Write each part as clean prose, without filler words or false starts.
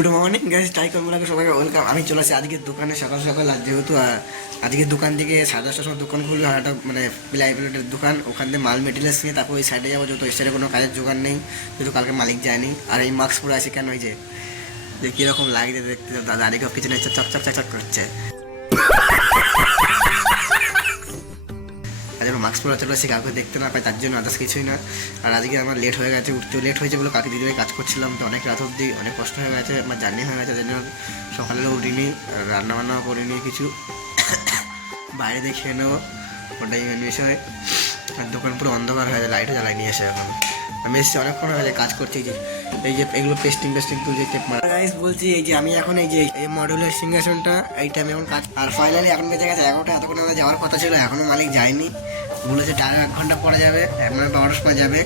Good morning guys, try করবো সবাইকে welcome. আমি চলে আসি আজকে দোকানে সকাল সকাল। আর যেহেতু আজকে দোকান থেকে 10:30টার সময় দোকান খুলবে, আর একটা মানে লাইব্রেরির দোকান, ওখান থেকে মাল মেটেরিয়ালস নিয়ে তারপর ওই সাইডে যাবো। যেহেতু ওই সাইডে কোনো কাজের জোগাড় নেই, যেহেতু কালকে মালিক যায়নি। আর এই মাস্ক পরে আছে কেন, ওই যে কীরকম লাগছে দেখতে, দাড়িকে পিছনে চকচক চকচক করছে। আজ মাস্ক পরা চলে আসি, কাউকে দেখতে না পাই, তার জন্য আদার্স কিছুই না। আর আজকে আমার লেট হয়ে গেছে, উঠতেও লেট হয়েছে বলে কালকে দিদিভাই কাজ করছিলাম, তো অনেক রাত অবধি অনেক কষ্ট হয়ে গেছে, আমার জার্নি হয়ে গেছে। যার জন্য সকালেও উঠিনি, রান্নাবান্নাও করিনি কিছু, বাইরে দিয়ে খেয়ে নেবো, ওটাই মেন বিষয়। আর দোকান পুরো অন্ধকার হয়ে যায়, লাইটও জ্বালাই নিয়ে এসে এখন আমি এসেছি, অনেকক্ষণ হয়ে যায় কাজ করছি। এই যে এগুলো পেস্টিং তুলছে, টেপ মারা। গাইস বলছি, এই যে আমি এখন এই মডেলের সিংহাসনটা, এইটা আমি এখন কাজ। আর ফাইনালি এখন বেঁচে গেছে 11টা। এতক্ষণ আমাদের যাওয়ার কথা ছিল, এখনো মালিক যায়নি, বলেছে 1 ঘন্টা পরে যাবে, মানে 12টার সময় যাবে।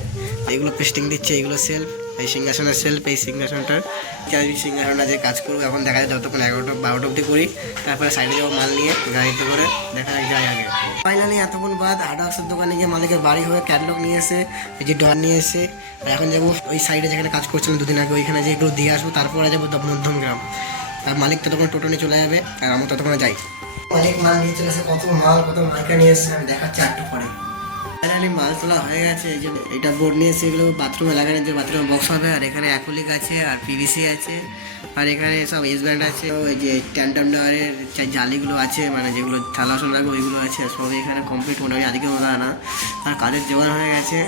এইগুলো পেস্টিং দিচ্ছে, এইগুলো সেলফ, এই সিংহাসনের সেলফ, এই সিংহাসনটার সিংহাসনটা যে কাজ করবো এখন দেখা যায়। যতক্ষণ 11টা 12টা অবধি করি, তারপরে সাইডে যাবো মাল নিয়ে গাড়িতে করে, দেখা যায় আগে। ফাইনালি এতক্ষণ বাদ হার্ডওয়ার্সের দোকানে গিয়ে মালিকের বাড়ি হয়ে ক্যাটলগ নিয়ে এসে, এই যে ডর নিয়ে এসে, আর এখন যাবো ওই সাইডে যেখানে কাজ করছিলাম দুদিন আগে, ওইখানে যে এগুলো দিয়ে আসবো, তারপরে যাবো মধ্যমগ্রাম। আর মালিক ততক্ষণ টোটো নিয়ে চলে যাবে, আর আমি ততক্ষণে যাই। অনেক মাল নিয়ে চলে এসে, কত মালকা নিয়ে এসছে, আমি দেখাচ্ছি একটু পরে। ফাইনালি মাল তোলা হয়ে গেছে। এই যে এটা বোর্ড নিয়ে এসে, এগুলো বাথরুমে লাগানোর যে বাথরুমে বক্স হবে। আর এখানে অ্যাক্রিলিক আছে, আর পিভিসি আছে, আর এখানে সব এস ব্যান্ড আছে। ওই যে ট্যান্টামডারের জালিগুলো আছে, মানে যেগুলো থালা বাসন লাগবে ওইগুলো আছে, সব এখানে কমপ্লিট মোটামুটি আজকে মনে হয় না। আর কাজের জোগাড় হয়ে গেছে,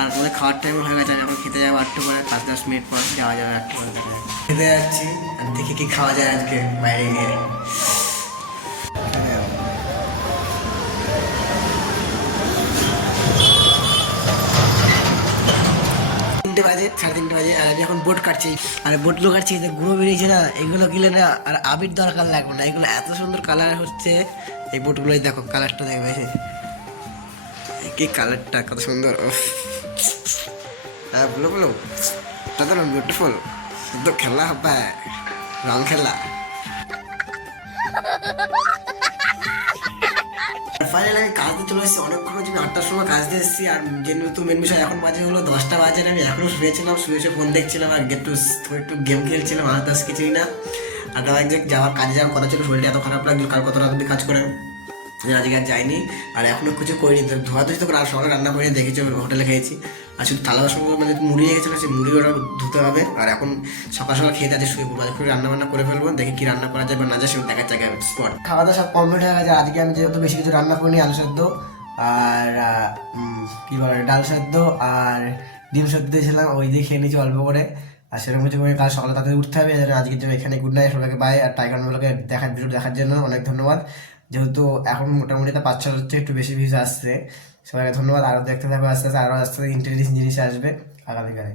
আর তোমাদের খাওয়ার টাইমও হয়ে গেছে। আমি এখন খেতে যাবো 8টা পরে, 5-10 মিনিট পর যাওয়া যাবে 8টা পরে খেতে যাচ্ছি। আর দেখি কি খাওয়া যায় আজকে বাইরে গিয়ে। 3টে বাজে, 3:30 বাজে, আর আমি এখন বোট কাটছি। আর বোটগুলো কাটছি, যে গুঁড়ো বেরিয়েছে না, এগুলো কিনে না আর আবির দরকার লাগবে না, এগুলো এত সুন্দর কালার হচ্ছে এই বোটগুলোই। দেখো কালারটা দেখবে, কি কালারটা কত সুন্দর। হ্যাঁ বলো দাদা, বিউটিফুল, শুধু খেলা হবে, রং খেলা। ফাইনালি আমি কাজতে চলে এসেছি, অনেকক্ষণ হচ্ছে, আমি 8টার সময় কাজ দিয়ে এসেছি। আর যেহেতু মেন বিষয়, এখন বাজে হলো 10টা বাজে, আমি এখনো শুয়েছিলাম, শুয়ে ফোন দেখছিলাম আর একটু গেম খেলছিলাম, আর কিছুই না। আর আমার যে কাজে যাওয়ার কথা ছিল, শরীরটা এত খারাপ লাগছিল কাল কত রাত অব্দি কাজ করে, আজকে আর যাইনি। আর এখনো কিছু করিনি, ধোয়াধুয়ি তো আর সকালে রান্না করে দেখেছি, হোটেলে খেয়েছি। আর শুধু থালা বাসন মানে মুড়ি রেখেছিলো, সেই মুড়ি ওটা ধুতে হবে। আর এখন সকাল সকাল খেতে আছে, শুয়ে পড়বো, একটু রান্না বান্না করে ফেলবো, দেখি কি রান্না করা যায় বা না যায়, সেটা দেখার জায়গায় স্পট। খাওয়া দাওয়া সব কমপ্লিট হয়ে গেছে। আজকে আমি যেহেতু বেশি কিছু রান্না করিনি, আলু সেদ্ধ আর কী বলে ডাল সেদ্ধ আর ডিম সেদ্ধ দিয়েছিলাম, ওই দিয়ে খেয়ে নিয়েছি অল্প করে। আর সেরকম কিছু করে কাজ সকালে তাদের উঠতে হবে। আজকের জন্য এখানে গুড নাইট, সবাইকে বাই। আর টাইগার মেলাকে ভিডিও দেখার জন্য অনেক ধন্যবাদ। যেহেতু এখন মোটামুটি তা 5-6 হচ্ছে, একটু বেশি ভিউজ আসছে, সবাইকে ধন্যবাদ। আরও দেখতে থাকবে, আস্তে আস্তে আরও ইন্টারেস্টিং জিনিস আসবে আগামীকালে।